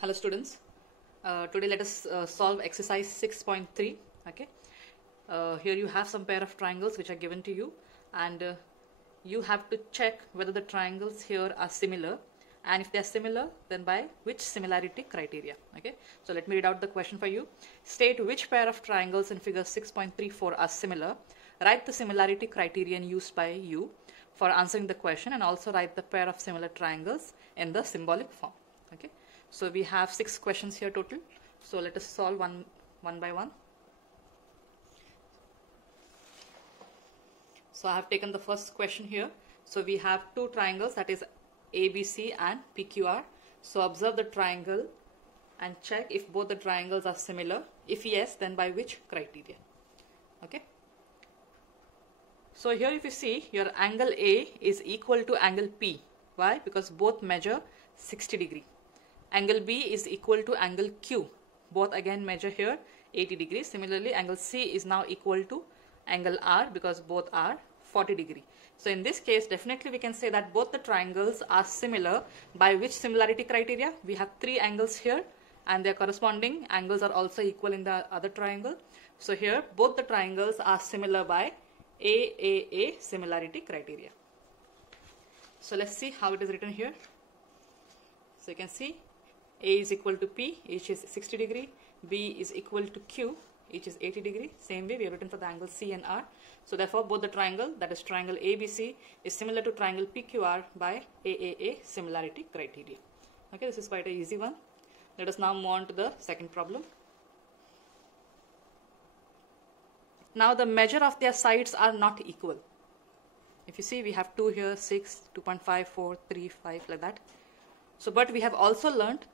Hello students, today let us solve exercise 6.3. Okay, here you have some pair of triangles which are given to you, and you have to check whether the triangles here are similar, and if they are similar, then by which similarity criteria. Okay, so let me read out the question for you. State which pair of triangles in figure 6.34 are similar. Write the similarity criterion used by you for answering the question, and also write the pair of similar triangles in the symbolic form. Okay, so we have 6 questions here total. So let us solve one by one. So I have taken the first question here. So we have two triangles, that is ABC and PQR. So observe the triangle and check if both the triangles are similar. If yes, then by which criteria. Okay. So here if you see, your angle A is equal to angle P. Why? Because both measure 60 degree. Angle B is equal to angle Q. Both again measure here 80 degrees. Similarly, angle C is now equal to angle R because both are 40 degree. So in this case, definitely we can say that both the triangles are similar. By which similarity criteria? We have 3 angles here, and their corresponding angles are also equal in the other triangle. So here both the triangles are similar by AAA similarity criteria. So let's see how it is written here. So you can see A is equal to P, each is 60 degree. B is equal to Q, each is 80 degree. Same way we have written for the angle C and R. So therefore both the triangle, that is triangle ABC, is similar to triangle PQR by AAA similarity criteria. Okay, this is quite an easy one. Let us now move on to the second problem. Now the measure of their sides are not equal. If you see, we have 2 here, 6, 2.5, 4, 3, 5, like that. So but we have also learnt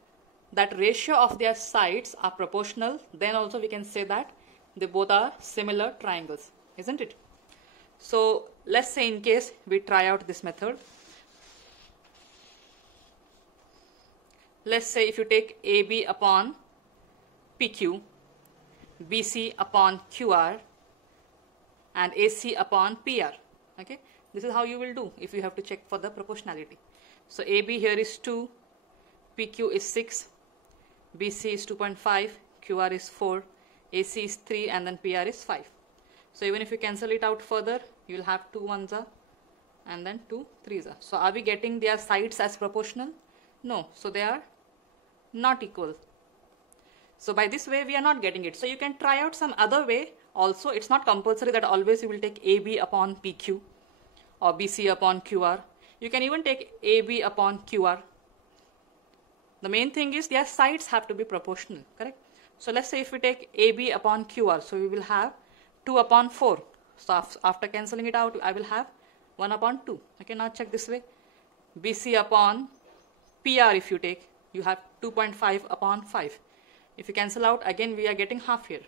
that ratio of their sides are proportional. Then also we can say that they both are similar triangles, isn't it? So let's say in case we try out this method. Let's say if you take AB upon PQ, BC upon QR, and AC upon PR. Okay, this is how you will do if you have to check for the proportionality. So AB here is 2, PQ is 6, BC is 2.5, QR is 4, AC is 3, and then PR is 5. So even if you cancel it out further, you will have 2 ones are and then 2 3s are. So are we getting their sides as proportional? No. So they are not equal. So by this way we are not getting it. So you can try out some other way also. It's not compulsory that always you will take AB upon PQ or BC upon QR. You can even take AB upon QR. The main thing is their sides have to be proportional, correct? So let's say if we take AB upon QR, so we will have 2 upon 4. So after cancelling it out, I will have 1 upon 2. Okay, now check this way. BC upon PR, if you take, you have 2.5 upon 5. If you cancel out, again we are getting half here.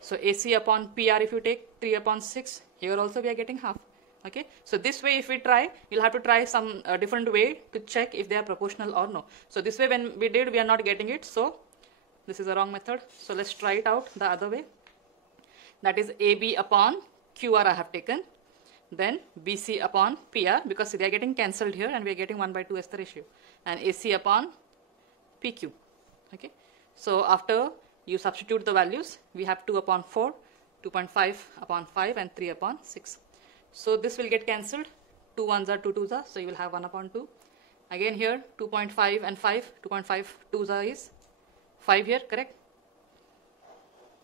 So AC upon PR, if you take 3 upon 6, here also we are getting half. Okay, so this way if we try, you'll have to try some different way to check if they are proportional or no. So this way when we did, we are not getting it. So this is a wrong method. So let's try it out the other way. That is AB upon QR I have taken. Then BC upon PR, because they are getting cancelled here and we are getting 1/2 as the ratio. And AC upon PQ. Okay, so after you substitute the values, we have 2 upon 4, 2.5 upon 5, and 3 upon 6. So this will get cancelled. 2 ones are 2 twos are, so you will have 1 upon 2. Again here 2.5 and 5, 2.5 twos are is 5 here, correct?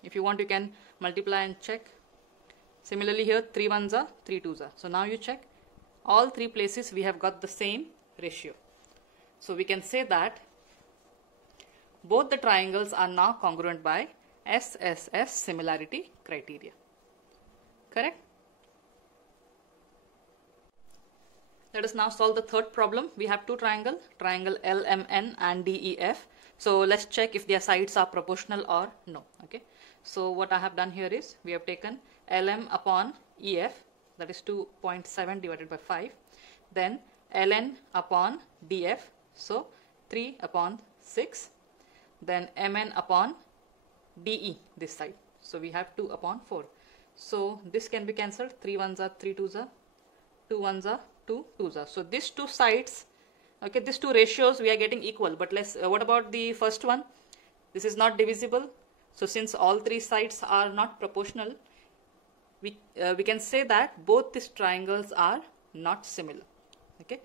If you want, you can multiply and check. Similarly here 3 ones are 3 twos are. So now you check all 3 places we have got the same ratio. So we can say that both the triangles are now congruent by SSS similarity criteria. Correct? Let us now solve the third problem. We have 2 triangles, triangle LMN and DEF. So let's check if their sides are proportional or no. Okay. So what I have done here is we have taken LM upon EF, that is 2.7 divided by 5. Then LN upon DF, so 3 upon 6. Then MN upon DE this side. So we have 2 upon 4. So this can be cancelled. 3 ones are 3 twos are, 2 ones are 2 twos are. So these 2 sides Okay, these two ratios we are getting equal, but let's what about the first one? This is not divisible. So since all three sides are not proportional, we can say that both these triangles are not similar. Okay,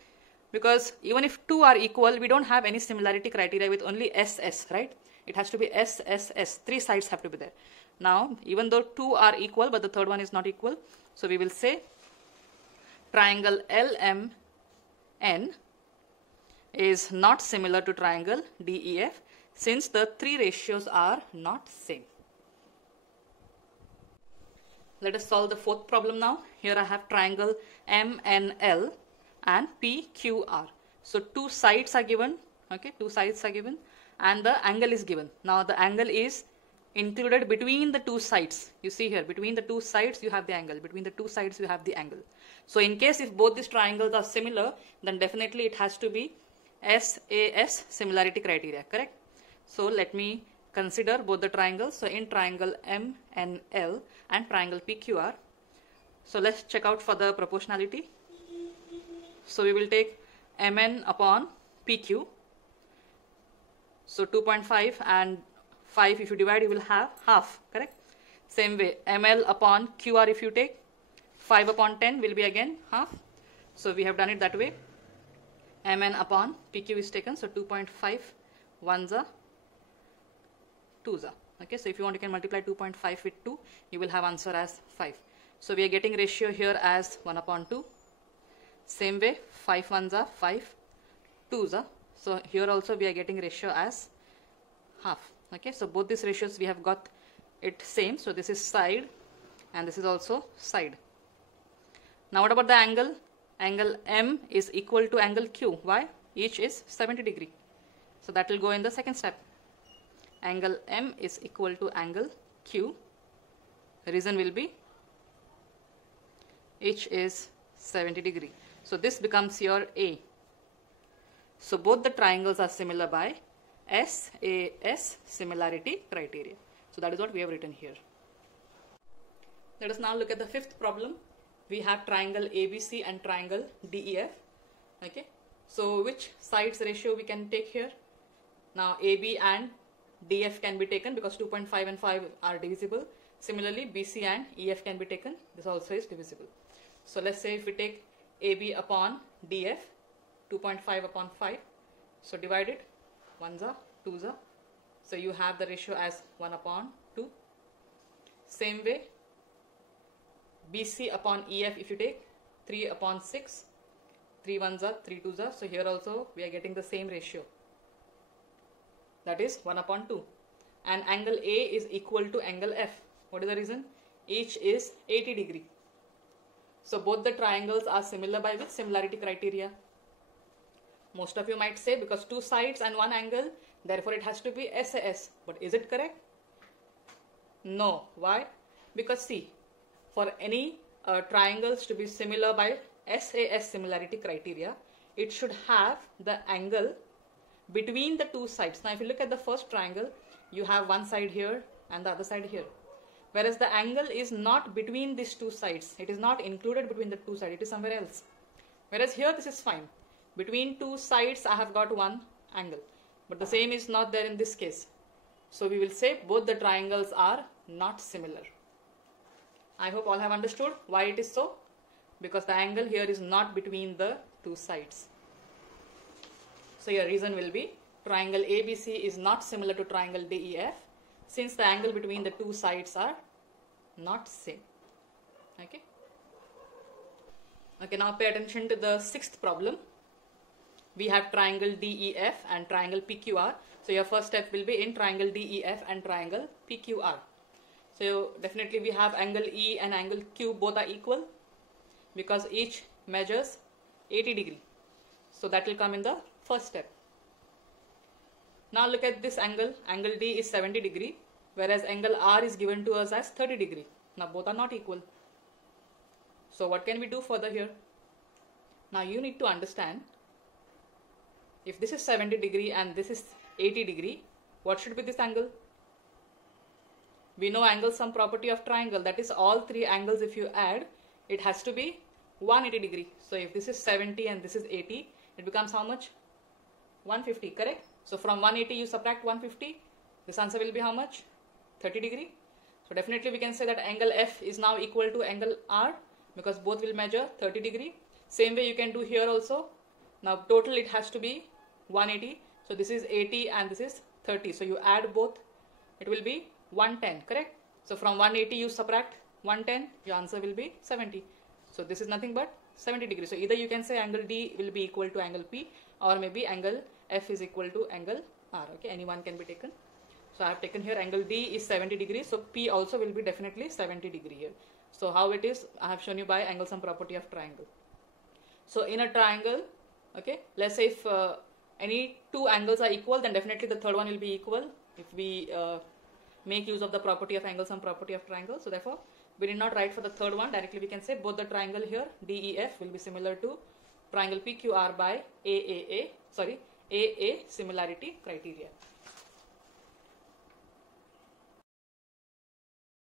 because even if two are equal, we don't have any similarity criteria with only SS, right? It has to be SSS. Three sides have to be there. Now, even though two are equal, but the third one is not equal, so we will say triangle LMN is not similar to triangle DEF since the three ratios are not same. Let us solve the fourth problem now. Here I have triangle MNL and PQR. So two sides are given, okay, two sides are given and the angle is given. Now the angle is included between the two sides. You see here, between the two sides you have the angle, between the two sides you have the angle. So in case if both these triangles are similar, then definitely it has to be SAS similarity criteria, correct? So let me consider both the triangles. So in triangle MNL and triangle PQR, so let's check out for the proportionality. So we will take MN upon PQ. So 2.5 and 5 if you divide you will have half, correct? Same way ML upon QR if you take 5 upon 10 will be again half. So we have done it that way. MN upon PQ is taken, so 2.5 ones are 2s are. Okay, so if you want you can multiply 2.5 with 2, you will have answer as 5. So we are getting ratio here as 1 upon 2. Same way 5 ones are 5, 2s are. So here also we are getting ratio as half. Okay, so both these ratios we have got it same. So this is side and this is also side. Now what about the angle? Angle M is equal to angle Q. Why? Each is 70 degree. So that will go in the second step. Angle M is equal to angle Q. The reason will be each is 70 degree. So this becomes your A. So both the triangles are similar by SAS similarity criteria. So that is what we have written here. Let us now look at the fifth problem. We have triangle ABC and triangle DEF. Okay. So which sides ratio we can take here? Now AB and DF can be taken because 2.5 and 5 are divisible. Similarly BC and EF can be taken. This also is divisible. So let's say if we take AB upon DF, 2.5 upon 5. So divide it, 1s are, 2s are. So you have the ratio as 1 upon 2. Same way, BC upon EF if you take 3 upon 6, 3 1s are, 3 2s are. So here also we are getting the same ratio. That is 1 upon 2. And angle A is equal to angle F. What is the reason? Each is 80 degree. So both the triangles are similar by which similarity criteria? Most of you might say because two sides and one angle, therefore it has to be SAS. But is it correct? No. Why? Because see, for any triangles to be similar by SAS similarity criteria, it should have the angle between the two sides. Now if you look at the first triangle, you have one side here and the other side here. Whereas the angle is not between these two sides. It is not included between the two sides. It is somewhere else. Whereas here this is fine. Between two sides I have got one angle. But the same is not there in this case. So we will say both the triangles are not similar. I hope all have understood why it is so. Because the angle here is not between the two sides. So your reason will be triangle ABC is not similar to triangle DEF since the angle between the two sides are not same. Okay. Okay, now pay attention to the sixth problem. We have triangle DEF and triangle PQR. So your first step will be in triangle DEF and triangle PQR. So definitely we have angle E and angle Q both are equal because each measures 80 degree. So that will come in the first step. Now look at this angle. Angle D is 70 degree whereas angle R is given to us as 30 degree. Now both are not equal. So what can we do further here? Now you need to understand if this is 70 degree and this is 80 degree, what should be this angle? We know angle sum property of triangle, that is all three angles if you add, it has to be 180 degree. So if this is 70 and this is 80, it becomes how much? 150, correct? So from 180 you subtract 150. This answer will be how much? 30 degree. So definitely we can say that angle F is now equal to angle R because both will measure 30 degree. Same way you can do here also. Now total it has to be 180. So this is 80 and this is 30. So you add both. It will be 110, correct? So from 180 you subtract 110. Your answer will be 70. So this is nothing but 70 degrees. So either you can say angle D will be equal to angle P, or maybe angle F is equal to angle R. Okay, any one can be taken. So I have taken here angle D is 70 degrees. So P also will be definitely 70 degree here. So how it is, I have shown you by angle sum property of triangle. So in a triangle, okay, let's say if any two angles are equal, then definitely the third one will be equal if we make use of the property of angle sum property of triangle. So therefore we did not write for the third one. Directly we can say both the triangle here DEF will be similar to triangle PQR by AA similarity criteria.